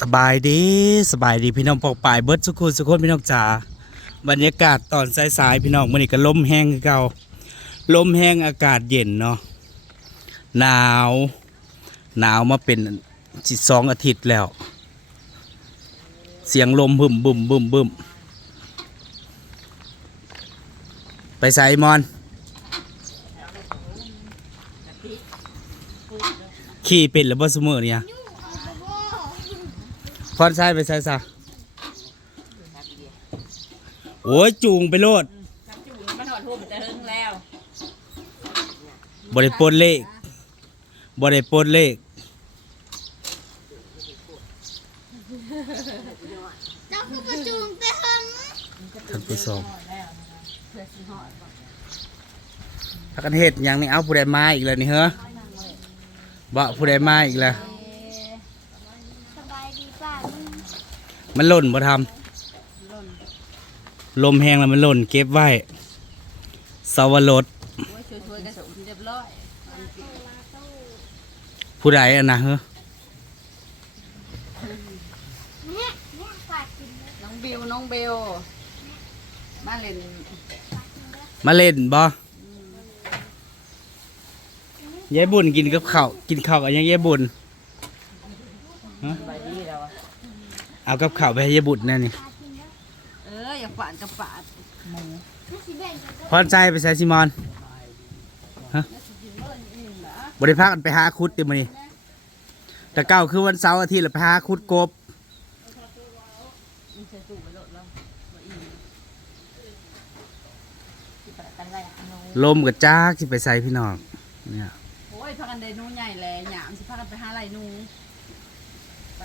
สบายดีสบายดีพี่น้องปอกปลายเบิร์ดสุขุนสุขคนพี่น้องจ๋าบรรยากาศตอนสายๆพี่น้องมื้อนี้ก็ลมแห้งเก่าลมแห้งอากาศเย็นเนาะหนาว หนาวมาเป็นสิสองอาทิตย์แล้ว เสียงลมบึมบึมบึมบึมไปใส่มอน ขี่เป็นหรือบ่สมอเนี่ย พรใส่ไปใส่ซะโอ้ยจูงไปโลดจุ่มมันหอดหัวมันจะหึงแล้วบริปนเลขบริปนเลขเจ้าคือประจูงไปเฮิงท่านผู้ชมพักกันเฮ็ดหยังนี่เอาผู้ใดมาอีกแล้วนี่เหรอบ่ผู้ใดมาอีกแล้ว สบายดีป่ะมึง มันหล่นบ่ทำลมแห้งแล้วมันหล่นเก็บไว้สวรสโอ้ยช่วยๆกันสมเรียบร้อยผู้ใดอะนะเหรอเนี่ยเนี่ยฝากกินเลยน้องบิวน้องเบลมาเล่นมาเล่นบ่ยายบุญกินกับข้าวกินข้าวกับยังยายบุญ ใบดีแล้วอะ เอากับข้าวไปให้ยายบุญแน่นี่เอออย่าฝานกับฝาดหมูนี่สิแบ่งกันพรใจไปใส่ซิมอนฮะบริพากันไปหาคุดติมานี่แต่เก้าคือวันเสาร์อาทิตย์แล้วไปหาคุดกบมันจะสู้ไปโลดแล้วบ่อิ่มสิไปกันไรอะหนูลมกับจ้ากที่ไปใส่พี่น้องเนี่ยโอ้ยพากันได้หนูใหญ่แลหยามสิพากันไปหาไรหนูไป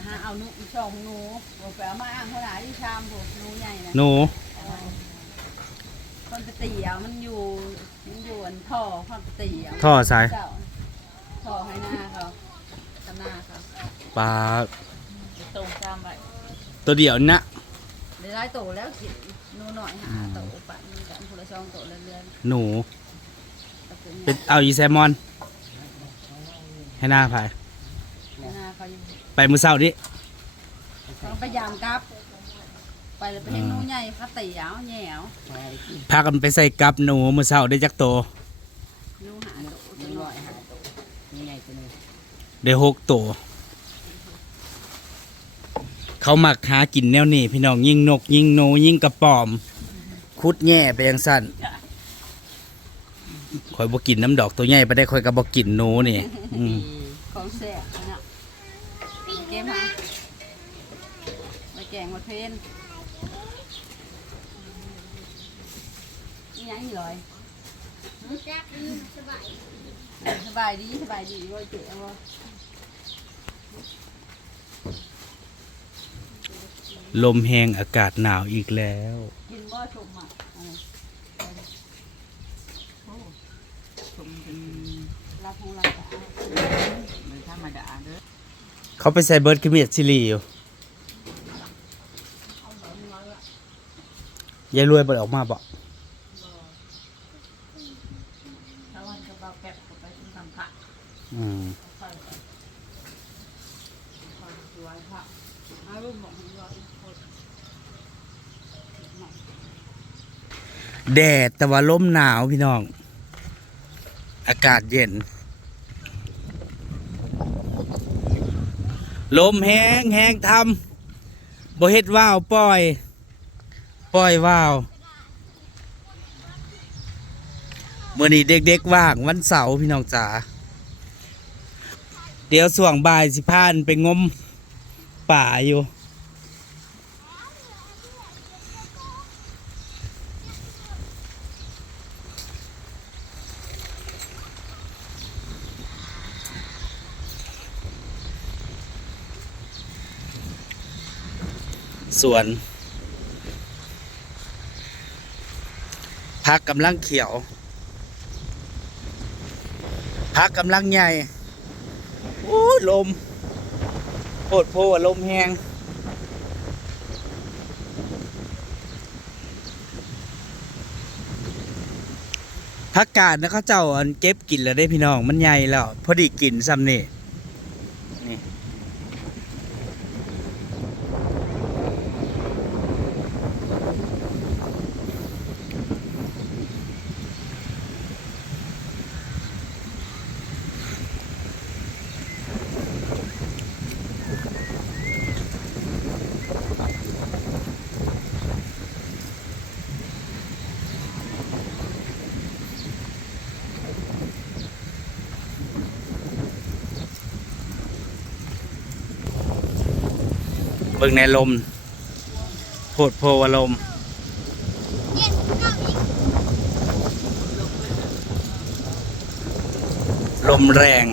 หาเอาหนูอีช่องหนูบ่ไปเอามาอ้างเท่าไหร่ที่ชามพวกหนูใหญ่นะหนูคนไปตีเอามันอยู่มันอยู่อันท่อคนไปตีเอาท่อสายเจ้าท่อให้หน้าเขาทำหน้าเขาปลาตรงตามไปตัวเดียวนะได้ไล่โตแล้วกินหนูหน่อยหาโตปันกันคนละช่องโตเรื่อยหนูๆก็เป็นเป็นเอาอีแซลมอน ให้หน้าภายหน้าเขาอยู่ ไปมือเศร้าดิเขาพยายามกลับ ไปแล้วไปเห็นหนูใหญ่เขาตีเอาแหวพากันไปใส่กับหนูมือเศร้าได้จักโตหนูหาโตตัวหน่อยหาโตนี่ใหญ่ตัวนึงได้หกโต เขามักหากินแนวนี้พี่น้องยิงนก ยิงหนูยิงกระป๋อม คุดแง่ไปยังสั้นคอยบ่กินน้ำดอกตัวใหญ่ไปได้คอยก็บ่กินหนูนี่อืม ของแสบ หมดเพนนี่ยังอีกเลยจักอืมสบายสบายดีสบายดีว่าเจ๋อว่าลมแหงอากาศหนาวอีกแล้ว กินบ่ชมอะอะไรโอ้ชมเป็นรับของรับจ้าไม่ธรรมดาเด้อเขาไปใส่เบิร์ดคิมิซิลีอยู่ ยายรวยบ่ได้ออกมาบ่ถ้าวันก็เบาแก็บก็ไปถึงทำผักอืมคอยคอยสวยผักอารุ่มบอกให้ว่าโคตรแดดแต่ว่าลมหนาวพี่น้อง อากาศเย็น ลมแห้งแห้งทำบ่เฮ็ดว่าวปล่อย ปล่อยว่าวเมื่อนี้เด็กๆว่างวันเสาร์พี่น้องจ๋าเดี๋ยวส่วงบ่ายสิพานไปงมป่าอยู่ สวน พักกำลังเขียว พักกำลังใหญ่ โอ้ลมโพดโพลมแหงพักกาดนะเขาเจ้าอันเก็บกินแล้วได้พี่น้องมันใหญ่แล้ว พอดีกินซ้ำนี่ บิ่งในลมโพดโพวลมลมแรง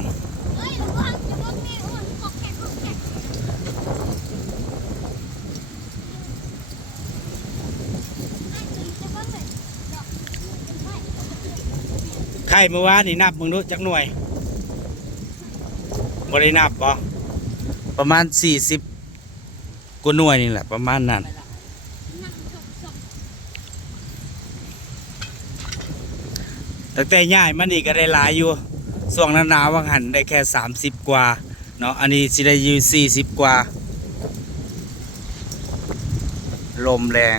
ไข่เมื่อวานนี่นับมึงรู้จักหน่วยบรินับปะประมาณสี่สิบ กว่าหน่วยนี่แหละประมาณนั้นตั้งแต่ย่ายมันนี่ก็ได้หลายอยู่ส่วงหนาวๆว่างหันได้แค่สามสิบกว่าเนาะอันนี้สิได้อยู่สี่สิบกว่า ลมแรง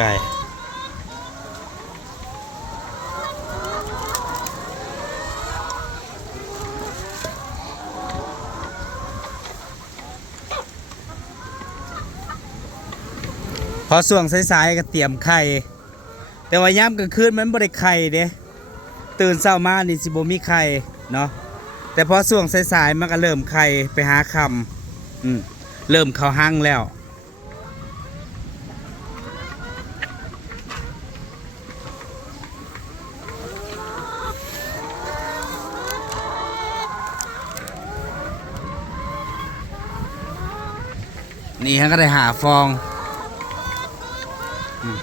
ไก่พอส่วงสายๆก็เตรียมไข่ แต่ว่าย่ำกลางคืนมันบ่ได้ไข่เด้ตื่นเช้ามานี่สิบมีไข่เนาะแต่พอส่วงสายๆมันก็เริ่มไข่ไปหาคำเริ่มเข้าห้างแล้ว นี่ฮะก็ได้หาฟองอืม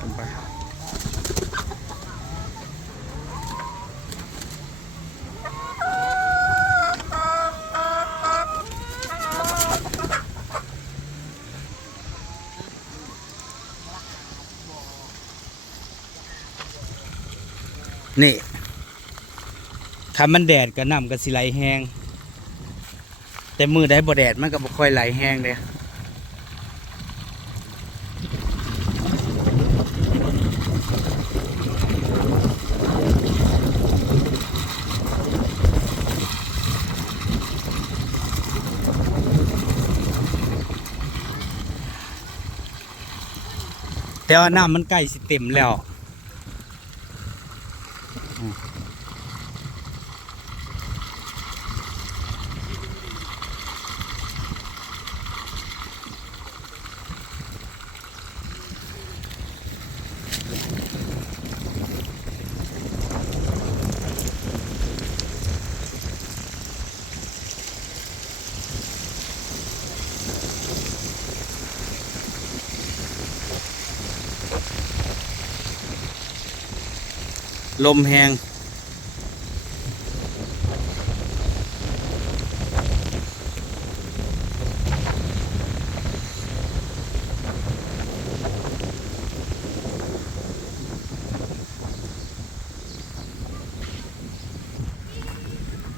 ลงไปนี่ ถ้ามันแดดก็น้ำก็สิไหลแห้ง แต่มือได้บ่แดดมันก็บ่ค่อยไหลแห้งเลยแต่ว่าน้ำมันใกล้สิเต็มแล้ว ลมแหง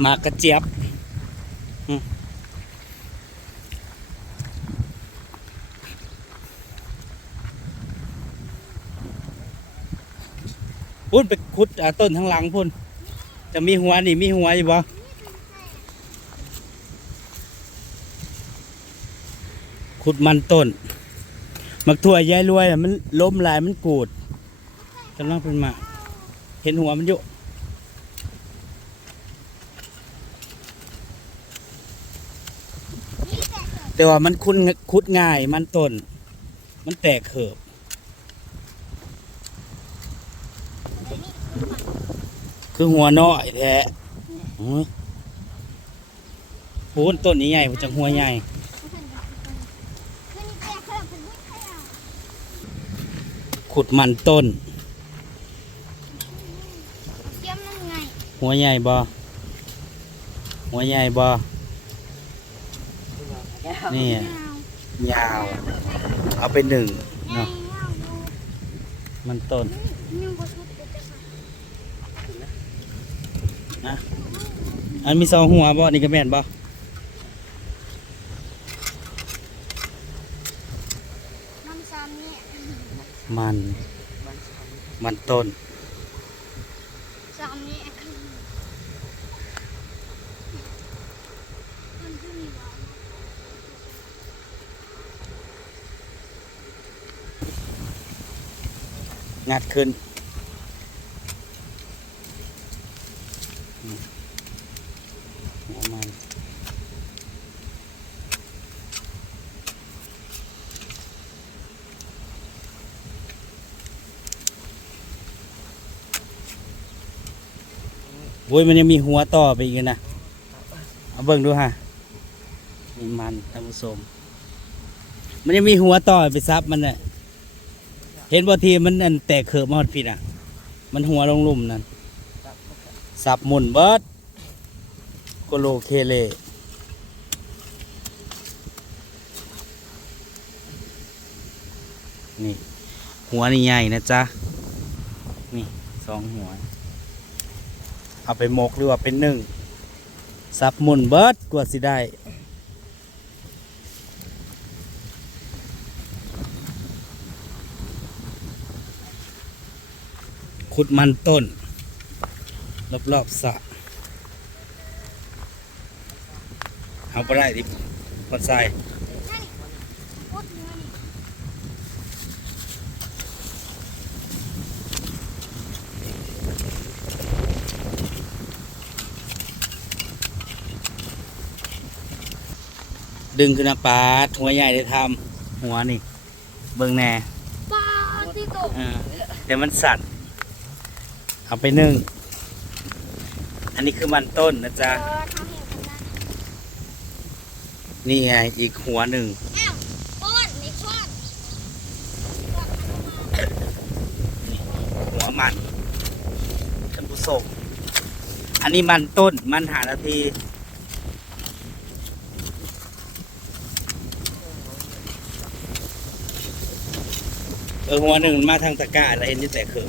มากกระเจี๊ยบ พุ่นไปขุดต้นทั้งหลังพุ่นจะมีหัวนี่มีหัวอยู่บ่ขุดมันต้น มักถั่วยายรวยอะมันล้มลายมันกูดกำลังเป็นมาเห็นหัวมันอยู่แต่ว่ามันคุดคุดง่ายมันต้น มันแตกเขิบ เลยนี่คือมัน คือหัวน้อยแท้อื้อพูนต้นนี้ใหญ่จังหัวใหญ่ขุดมันต้น หัวใหญ่บ่หัวใหญ่บ่นี่ยาว เอาไปหนึ่งเนาะมันต้น อันมีสองหัวบ่นี่ก็แม่นบ่มัน มันต้นงัดขึ้น โอ้ยมันยังมีหัวต่อไปอีกนะ เอาเบิ่งดูฮะนี่มันท่านผู้ชมมันยังมีหัวต่อไปซับมันน่ะเห็นบางทีมันอันแตกเขือบมาหมดผิดอะ มันหัวลงลุ่มนั่นสับหมุนเบิดโกโลเคเลนี่ หัวนี่ใหญ่นะจ๊ะ นี่สองหัว เอาไปหมกหรือว่าเป็นนึ่งสับหมุนเบิดกว่าสิได้ขุดมันต้น รอบๆสระเอาไปได้ดิคนใส่ นั่นพุดเงิน ดึงขึ้นมาปาดหัวใหญ่ได้ทำหัวนี่ เบิ่งแหน่ปลาที่ตกเออแต่มันสั่นเอาไปนึ่ง อันนี้คือมันต้นนะจ๊ะ เออทำเห็นกันนะนี่ไงอีกหัวหนึ่ง อ้าวป้อนในช้อนหัวมันท่านผู้ชมอันนี้มันต้นมันหานาที เออหัวหนึ่งมาทางตะกร้าแล้วเห็นที่แต่เขือ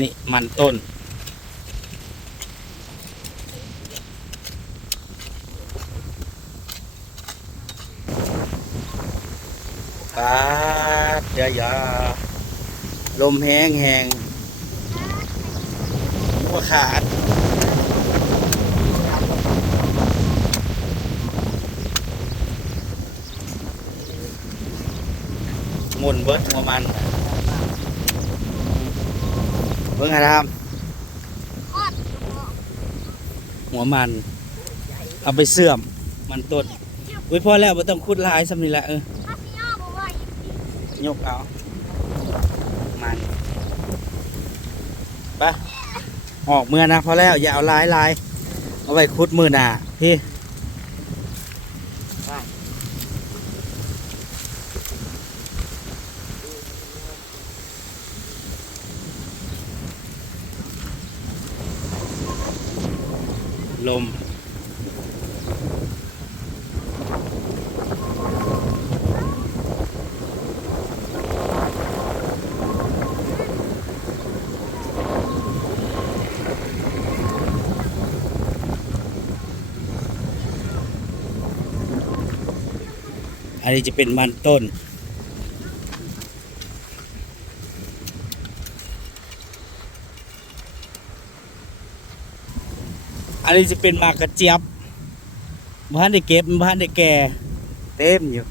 นี่มันต้น ปาดเดียวยาลมแห้งแห้งหัวขาด มุนเบิดหัวมันเบิ่งหาททำหัวมัน เอาไปเสื่อมมันต้นอุ้ยพอแล้วไม่ต้องคุดลายสำนีละเออถ้าพี่อ้อบอกว่าอีกทียกเอา มันไปออกเมื่อนะพอแล้วอย่าเอาลายลายเอาไว้คุดมือหนาพี่ลม อันนี้จะเป็นมันต้น อันนี้จะเป็นหมากกระเจี๊ยบบ้านได้เก็บบ้านได้แก่ เต็มอยู่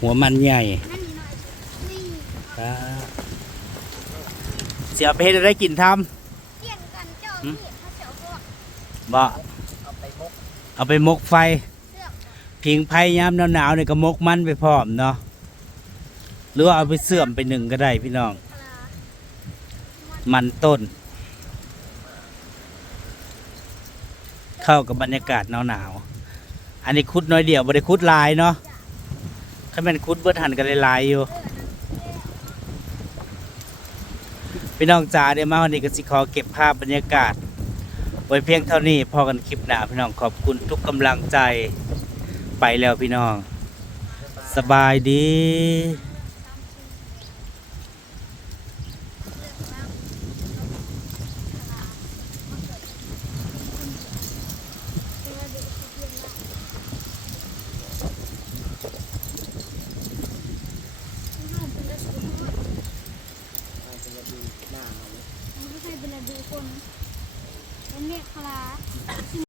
หัวมันใหญ่นั่นนี่หน่อยนี่ครับเสียเพชรได้กินทเกี่ยงกันเจ้าพี่ถ้าเสียวพวกำบ่เอาไปมกไฟเสื้อพิงไผ่ยามหนาวๆเนี่ยก็มกมันไปพร้อมเนาะหรือว่าเอาไปเสื่อมไปหนึ่งก็ได้พี่น้องปลามันต้น เข้ากับบรรยากาศหนาวๆอันนี้คุดน้อยเดียวบ่ได้คุดหลายเนาะถ้าเป็นคุดเบิดหันกันหลายๆอยู่พี่น้องจ๋าเดี๋ยวมาวันนี้ก็สิขอเก็บภาพบรรยากาศ ไว้เพียงเท่านี้พอกันคลิปหน้าพี่น้องขอบคุณทุกกำลังใจไปแล้วพี่น้อง สบายดี